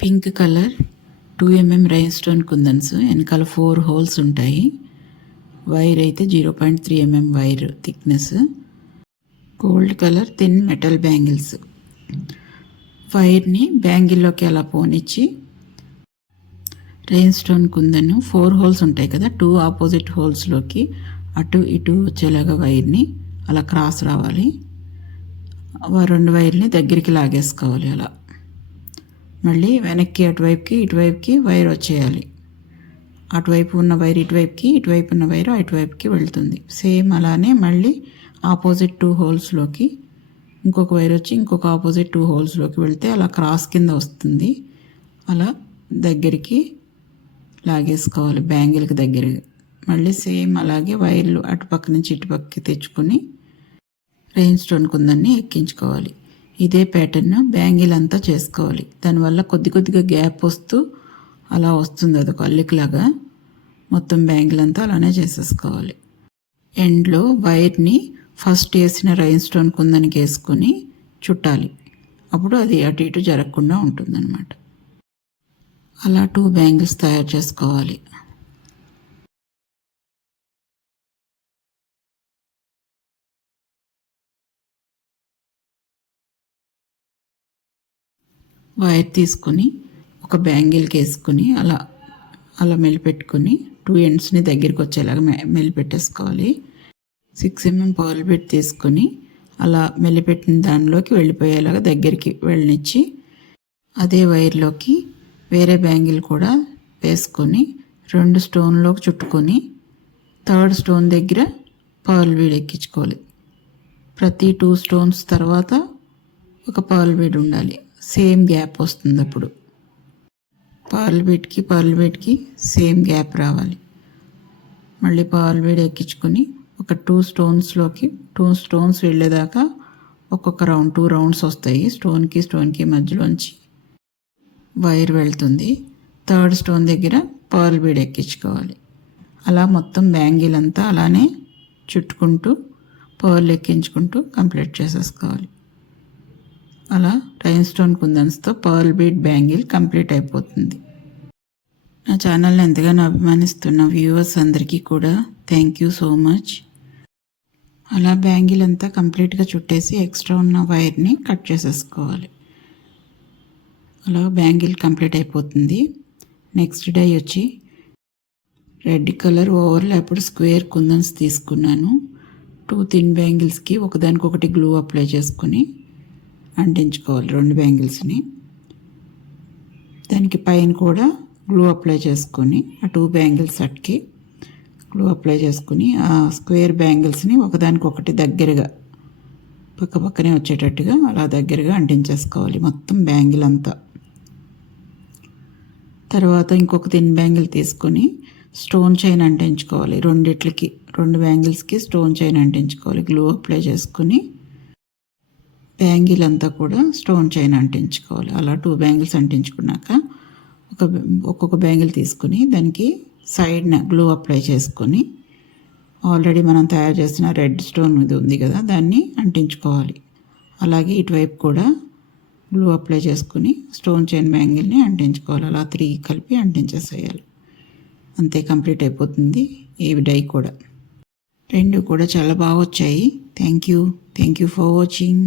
Pink colour 2 mm rhinestone kundans, వెనకాల 4 holes ఉంటాయి. Wire అయితే 0.3 mm wire thickness. Gold colour thin metal bangles. వైర్ని బ్యాంగిల్లోకి అలా పోనిచ్చి రైన్ స్టోన్ కుందను 4 హోల్స్ ఉంటాయి కదా, 2 ఆపోజిట్ హోల్స్లోకి అటు ఇటు వచ్చేలాగా వైర్ని అలా క్రాస్ రావాలి. 2 వైర్ని దగ్గరికి లాగేసుకోవాలి. అలా మళ్ళీ వెనక్కి అటువైపుకి ఇటువైపుకి వైర్ వచ్చేయాలి. అటువైపు ఉన్న వైర్ ఇటువైపుకి, ఇటువైపు ఉన్న వైర్ అటువైపుకి వెళ్తుంది. సేమ్ అలానే మళ్ళీ ఆపోజిట్ 2 హోల్స్లోకి ఇంకొక వైర్ వచ్చి ఇంకొక ఆపోజిట్ 2 హోల్స్లోకి వెళ్తే అలా క్రాస్ కింద వస్తుంది. అలా దగ్గరికి లాగేసుకోవాలి బ్యాంగిల్కి దగ్గరగా. మళ్ళీ సేమ్ అలాగే వైర్లు అటుపక్క నుంచి ఇటుపక్కకి తెచ్చుకొని రెయిన్ స్టోన్ కుందన్ని ఎక్కించుకోవాలి. ఇదే ప్యాటర్న్ బ్యాంగిల్ అంతా చేసుకోవాలి. దానివల్ల కొద్దిగా గ్యాప్ వస్తూ అలా వస్తుంది, అదొక అల్లికలాగా. మొత్తం బ్యాంగిల్ అంతా అలానే చేసేసుకోవాలి. ఎండ్లో వైర్ని ఫస్ట్ వేసిన రైన్ స్టోన్ కుందనికి వేసుకొని చుట్టాలి. అప్పుడు అది అటు ఇటు జరగకుండా ఉంటుందన్నమాట. అలా 2 బ్యాంగిల్స్ తయారు చేసుకోవాలి. వైర్ తీసుకుని ఒక బ్యాంగిల్కి వేసుకుని అలా మెలిపెట్టుకుని 2 ఎండ్స్ని దగ్గరికి వచ్చేలాగా మెలిపెట్టేసుకోవాలి. 6 mm పర్ల్ బిట్ తీసుకుని అలా మెలిపెట్టిన దానిలోకి వెళ్ళిపోయేలాగా దగ్గరికి వెళ్ళనిచ్చి అదే వైర్లోకి వేరే బ్యాంగిల్ కూడా వేసుకొని 2 స్టోన్లోకి చుట్టుకొని 3rd స్టోన్ దగ్గర పర్ల్ బీడ్ ఎక్కించుకోవాలి. ప్రతి 2 స్టోన్స్ తర్వాత ఒక పర్ల్ బీడ్ ఉండాలి. సేమ్ గ్యాప్ వస్తుంది. అప్పుడు పర్ల్ బీడ్కి సేమ్ గ్యాప్ రావాలి. మళ్ళీ పర్ల్ బీడ్ ఎక్కించుకొని ఒక 2 స్టోన్స్లోకి 2 స్టోన్స్ వెళ్ళేదాకా ఒక్కొక్క రౌండ్ 2 రౌండ్స్ వస్తాయి. స్టోన్కి మధ్యలోంచి వైర్ వెళ్తుంది. 3rd స్టోన్ దగ్గర పర్ల్ బీడ్ ఎక్కించుకోవాలి. అలా మొత్తం బ్యాంగిల్ అంతా అలానే చుట్టుకుంటూ పర్ల్ ఎక్కించుకుంటూ కంప్లీట్ చేసేసుకోవాలి. అలా రైన్ స్టోన్ కుందన్స్తో పర్ల్ బీడ్ బ్యాంగిల్ కంప్లీట్ అయిపోతుంది. నా ఛానల్ని ఎంతగానో అభిమానిస్తున్న వ్యూవర్స్ అందరికీ కూడా థ్యాంక్ యూ సో మచ్. అలా బ్యాంగిల్ అంతా కంప్లీట్గా చుట్టేసి ఎక్స్ట్రా ఉన్న వైర్ని కట్ చేసేసుకోవాలి. అలా బ్యాంగిల్ కంప్లీట్ అయిపోతుంది. నెక్స్ట్ డే వచ్చి red colour overlapped square kundans తీసుకున్నాను. 2 థిన్ బ్యాంగిల్స్కి ఒకదానికొకటి గ్లూ అప్లై చేసుకుని అంటించుకోవాలి 2 బ్యాంగిల్స్ని. దానికి పైన కూడా గ్లూ అప్లై చేసుకొని ఆ 2 బ్యాంగిల్స్ సెట్కి గ్లూ అప్లై చేసుకుని ఆ స్క్వేర్ బ్యాంగిల్స్ని ఒకదానికొకటి దగ్గరగా పక్కనే వచ్చేటట్టుగా అలా దగ్గరగా అంటించేసుకోవాలి మొత్తం బ్యాంగిల్ అంతా. తర్వాత ఇంకొక థిన్ బ్యాంగిల్ తీసుకొని స్టోన్ చైన్ అంటించుకోవాలి. 2 బ్యాంగిల్స్కి స్టోన్ చైన్ అంటించుకోవాలి. గ్లూ అప్లై చేసుకుని బ్యాంగిల్ అంతా కూడా స్టోన్ చైన్ అంటించుకోవాలి. అలా 2 బ్యాంగిల్స్ అంటించుకున్నాక ఒక్కొక్క బ్యాంగిల్ తీసుకుని దానికి సైడ్న గ్లూ అప్లై చేసుకొని ఆల్రెడీ మనం తయారు చేసిన రెడ్ స్టోన్ ఇది ఉంది కదా, దాన్ని అంటించుకోవాలి. అలాగే ఇటువైపు కూడా గ్లూ అప్లై చేసుకుని స్టోన్ చైన్ బ్యాంగిల్ని అంటించుకోవాలి. అలా 3 కలిపి అంటించేసేయాలి. అంతే, కంప్లీట్ అయిపోతుంది ఈ డై కూడా. 2 కూడా చాలా బాగా వచ్చాయి. Thank you for watching.